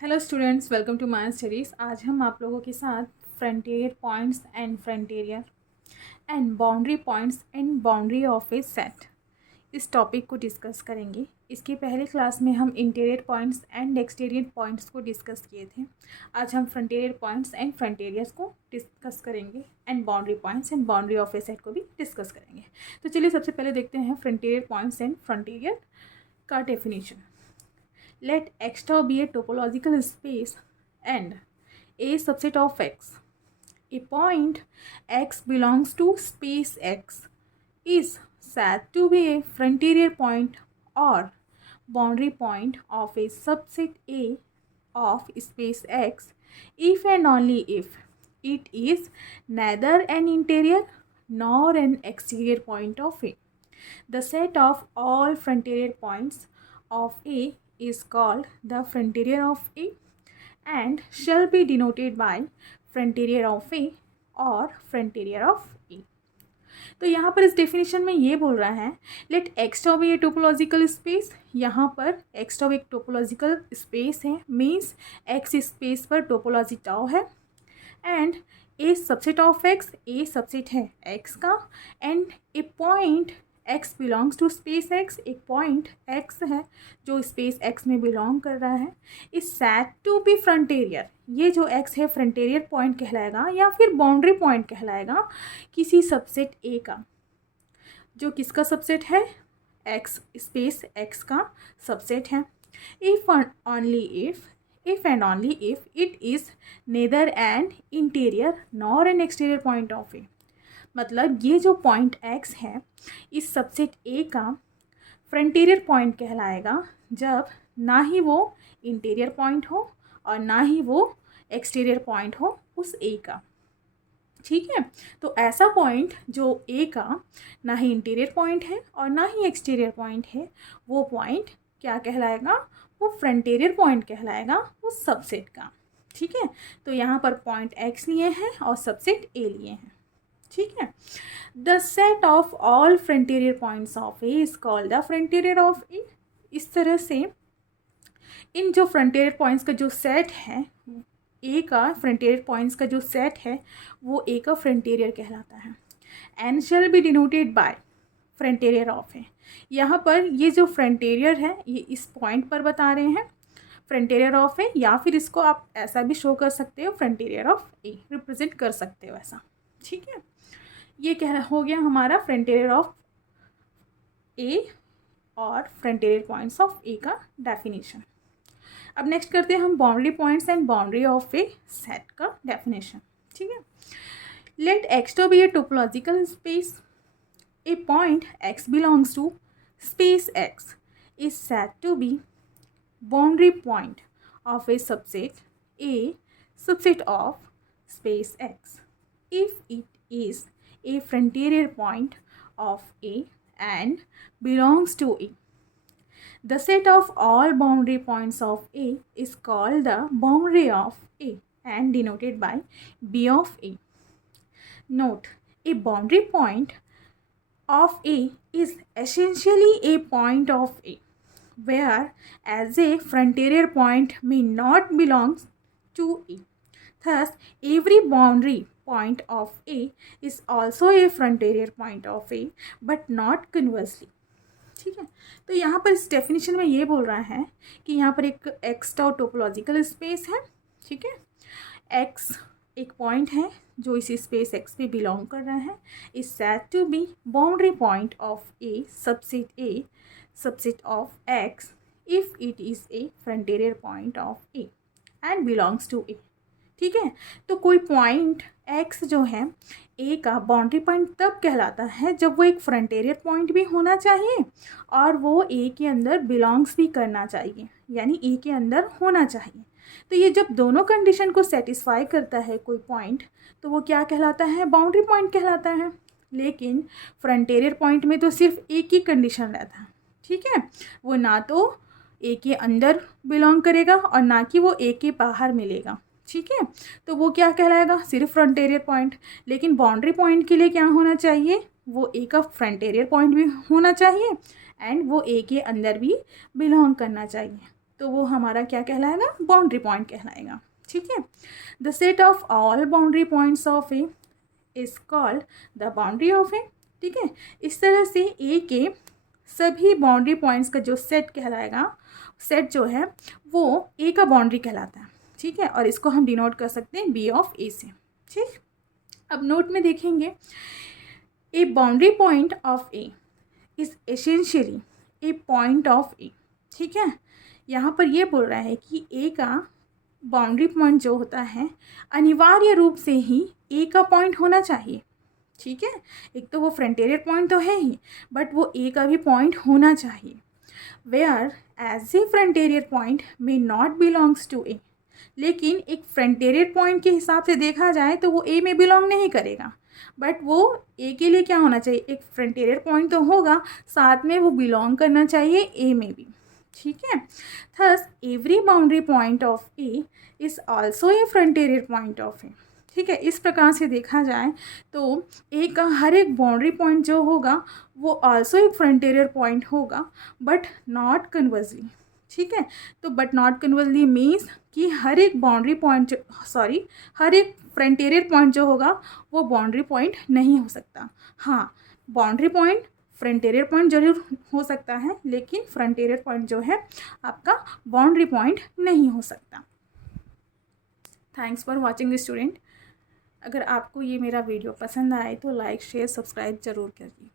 Hello students, welcome to my studies. आज हम आप लोगों के साथ frontier points and frontier and boundary points and boundary of a set इस टॉपिक को डिस्कस करेंगे। इसके पहले क्लास में हम interior points and exterior points को डिस्कस किए थे। आज हम फ्रंटियर पॉइंट्स एंड फ्रंटियर्स को डिस्कस करेंगे and boundary points and boundary of a set को भी डिस्कस करेंगे। तो चलिए सबसे पहले देखते हैं फ्रंटियर पॉइंट्स एंड फ्रंटियर का definition. Let X tau be a topological space and a subset of X. A point X belongs to space X is said to be a frontier point or boundary point of a subset A of space X if and only if it is neither an interior nor an exterior point of A. The set of all frontier points of A is called the frontier of A and shall be denoted by frontier of A और frontier of A। तो यहाँ पर इस definition में ये बोल रहा है let X tau be a topological space. यहाँ पर एक्स टाउ एक टोपोलॉजिकल स्पेस है, मीन्स एक्स स्पेस पर टोपोलॉजी टाउ है and a subset of X, a subset है एक्स का and a point x belongs to space x, एक point x है जो स्पेस x में बिलोंग कर रहा है, इज सैड टू बी फ्रंटेरियर। ये जो x है फ्रंटेरियर पॉइंट कहलाएगा या फिर बाउंड्री पॉइंट कहलाएगा किसी सबसेट A का, जो किसका सबसेट है, x स्पेस x का सबसेट है। If and only if it is neither an interior nor an exterior point of A. मतलब ये जो पॉइंट x है इस सबसेट A का फ्रंटियर पॉइंट कहलाएगा जब ना ही वो इंटीरियर पॉइंट हो और ना ही वो एक्सटीरियर पॉइंट हो उस A का। ठीक है, तो ऐसा पॉइंट जो A का ना ही इंटीरियर पॉइंट है और ना ही एक्सटीरियर पॉइंट है, वो पॉइंट क्या कहलाएगा, वो फ्रंटियर पॉइंट कहलाएगा उस सबसेट का। ठीक है, तो यहाँ पर पॉइंट x लिए हैं और सबसेट A लिए हैं। ठीक है, the set of all frontier points of A is called the frontier of A. इस तरह से इन जो फ्रंटियर पॉइंट्स का जो सेट है, ए का फ्रंटियर पॉइंट्स का जो सेट है वो ए का फ्रंटियर कहलाता है and shall be denoted by frontier of A. यहाँ पर ये जो फ्रंटियर है ये इस पॉइंट पर बता रहे हैं फ्रंटियर ऑफ ए, या फिर इसको आप ऐसा भी शो कर सकते हो फ्रंटियर ऑफ ए, रिप्रेजेंट कर सकते हो ऐसा। ठीक है, ये क्या हो गया हमारा फ्रंटियर ऑफ ए और फ्रंटियर पॉइंट्स ऑफ ए का डेफिनेशन। अब नेक्स्ट करते हैं हम boundary points and boundary of a set का डेफिनेशन। ठीक है, let X to be a topological space. A point X belongs to space X is said to be boundary point of a subset of space X if it is a frontier point of A and belongs to A. The set of all boundary points of A is called the boundary of A and denoted by B of A. Note, a boundary point of A is essentially a point of A, whereas a frontier point may not belong to A. Thus, every boundary point of A is also a frontier point of A, but not conversely. ठीक है, तो यहाँ पर इस definition में ये बोल रहा है कि यहाँ पर एक एक्स टाउ टोपोलॉजिकल स्पेस है। ठीक है, एक्स एक पॉइंट है जो इसी स्पेस एक्स पे बिलोंग कर रहा है, is said to be boundary point of a subset of X if it is a frontier point of A and belongs to A. ठीक है, तो कोई पॉइंट x जो है a का बाउंड्री पॉइंट तब कहलाता है जब वो एक फ्रंटियर पॉइंट भी होना चाहिए और वो a के अंदर बिलोंग्स भी करना चाहिए, यानी a के अंदर होना चाहिए। तो ये जब दोनों कंडीशन को सेटिस्फाई करता है कोई पॉइंट, तो वो क्या कहलाता है, बाउंड्री पॉइंट कहलाता है। लेकिन फ्रंटियर पॉइंट में तो सिर्फ एक ही कंडीशन रहता है। ठीक है, वो ना तो a के अंदर बिलोंग करेगा और ना कि वो a के बाहर मिलेगा। ठीक है, तो वो क्या कहलाएगा, सिर्फ फ्रंटियर पॉइंट। लेकिन बाउंड्री पॉइंट के लिए क्या होना चाहिए, वो ए का फ्रंटियर पॉइंट भी होना चाहिए एंड वो ए के अंदर भी बिलोंग करना चाहिए। तो वो हमारा क्या कहलाएगा, बाउंड्री पॉइंट कहलाएगा। ठीक है, the set of all boundary points of A is called the boundary of A. ठीक है, इस तरह से ए के सभी बाउंड्री पॉइंट्स का जो सेट कहलाएगा, सेट जो है वो ए का बाउंड्री कहलाता है। ठीक है, और इसको हम डिनोट कर सकते हैं बी ऑफ ए से। ठीक, अब नोट में देखेंगे, a boundary point of A is essentially a point of A. ठीक है, यहाँ पर ये बोल रहा है कि ए का बाउंड्री पॉइंट जो होता है अनिवार्य रूप से ही ए का पॉइंट होना चाहिए। ठीक है, एक तो वो फ्रंटेरियर पॉइंट तो है ही, बट वो ए का भी पॉइंट होना चाहिए। Whereas a frontier point may not belongs to A, लेकिन एक फ्रंटेरियर पॉइंट के हिसाब से देखा जाए तो वो ए में बिलोंग नहीं करेगा, बट वो ए के लिए क्या होना चाहिए, एक फ्रंटेरियर पॉइंट तो होगा, साथ में वो बिलोंग करना चाहिए ए में भी। ठीक है, thus every boundary point of A is also a frontier point of A. ठीक है, इस प्रकार से देखा जाए तो ए का हर एक बाउंड्री पॉइंट जो होगा वो ऑल्सो एक फ्रंटेरियर पॉइंट होगा, बट नॉट कन्वर्सली। ठीक है, तो बट नॉट कन्वर्सली मीन्स कि हर एक बाउंड्री पॉइंट हर एक फ्रंटेरियर पॉइंट जो होगा वो बाउंड्री पॉइंट नहीं हो सकता। हाँ, बाउंड्री पॉइंट फ्रंटेरियर पॉइंट जरूर हो सकता है, लेकिन फ्रंटेरियर पॉइंट जो है आपका बाउंड्री पॉइंट नहीं हो सकता। Thanks for watching student. अगर आपको ये मेरा वीडियो पसंद आए तो लाइक शेयर सब्सक्राइब ज़रूर करिए।